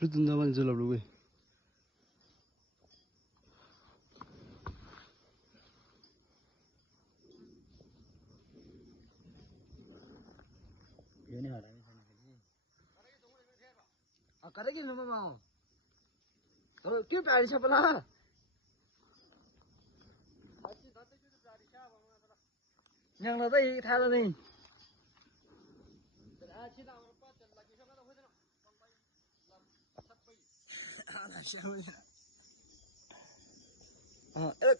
Rudundaman Zulabu. करेगी ना मामा क्यों प्यारी से पला nhang là đây thay là đi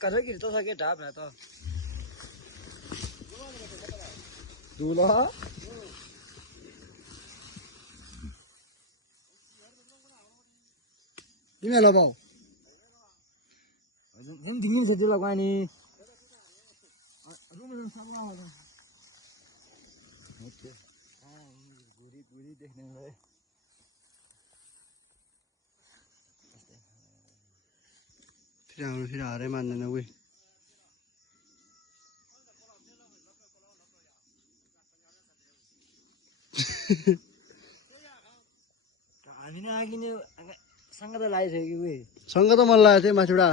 cả thế kì tôi thấy cái trap này to đủ đó đi mẹ là bao những tiếng gì thì là quay đi rumah sama lah tu. Okey. Gurih deh ni lah. फिर आ रहे मान लेना कोई कहानी ना आगे ने संग तो लाए थे कि कोई संग तो मन लाए थे माचुड़ा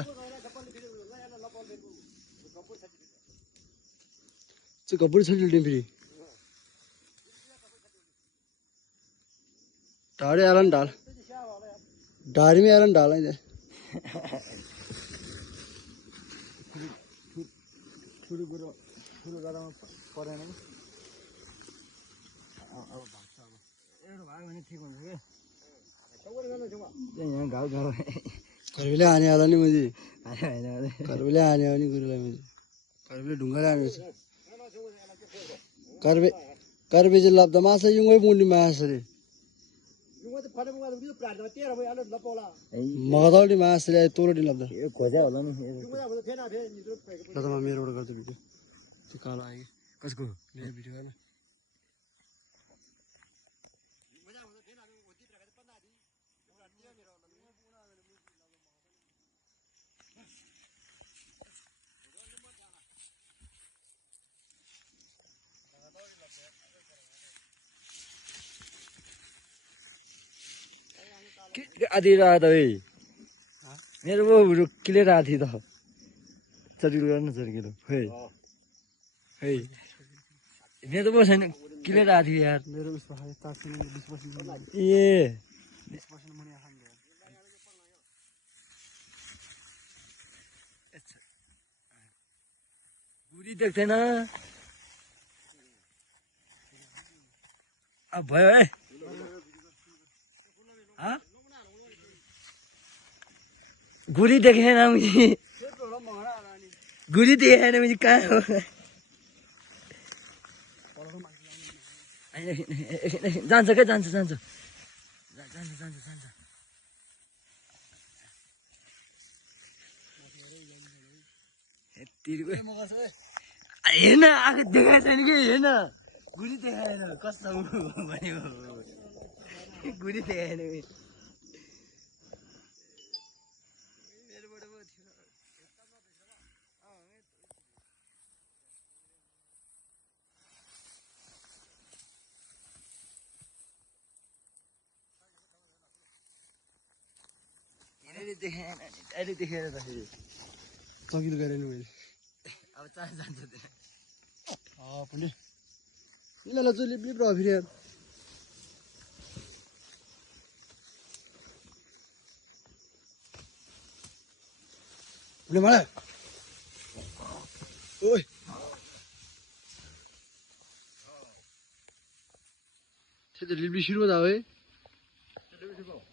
तो कपूर छल जल्दी फिर डारे आलन डाल डारी में आलन डाल है शुरू करो पड़े नहीं अब भाषा ये भाग नहीं ठीक हो गए ये यहाँ गाँव करविले आने वाला नहीं मुझे आने करविले आने वाला नहीं गुरुला मुझे करविले डूंगर आने से करवे जो लाभ दमास है यूँ ही मुंडी मास रे मगधावली मास रे तोड़ डी लाभ ये खोजा वाला नहीं तो हम मेरे रोड करते वीडियो तो काला आएगी कसको मेरे वीडियो है ना आधी रात है मेरे वो किले रात थी तो चल करना चल किलो है मैं तो बस किले रात थी यार मेरे उस पर 20% ये 20% मनी आसान है पूरी देखते ना अब भाई हाँ गुरी देखे ना मुझे गुरी देखे ना मुझे कहाँ हो जान्छ क्या जान्छ हेर्न आएको देखाएको छैन कि हेर्न गुरी देखाएन कस्तो भनेको गुरी देखाएन अहिले देखेर त फेरि चकिलो गरेन मैले अब चार जान्छ पनि इलाला चाहिँ लिप र फेरि ले माला ओए thế thì lipi shiru da ơi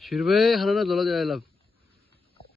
shiru ơi hana na dola jai lam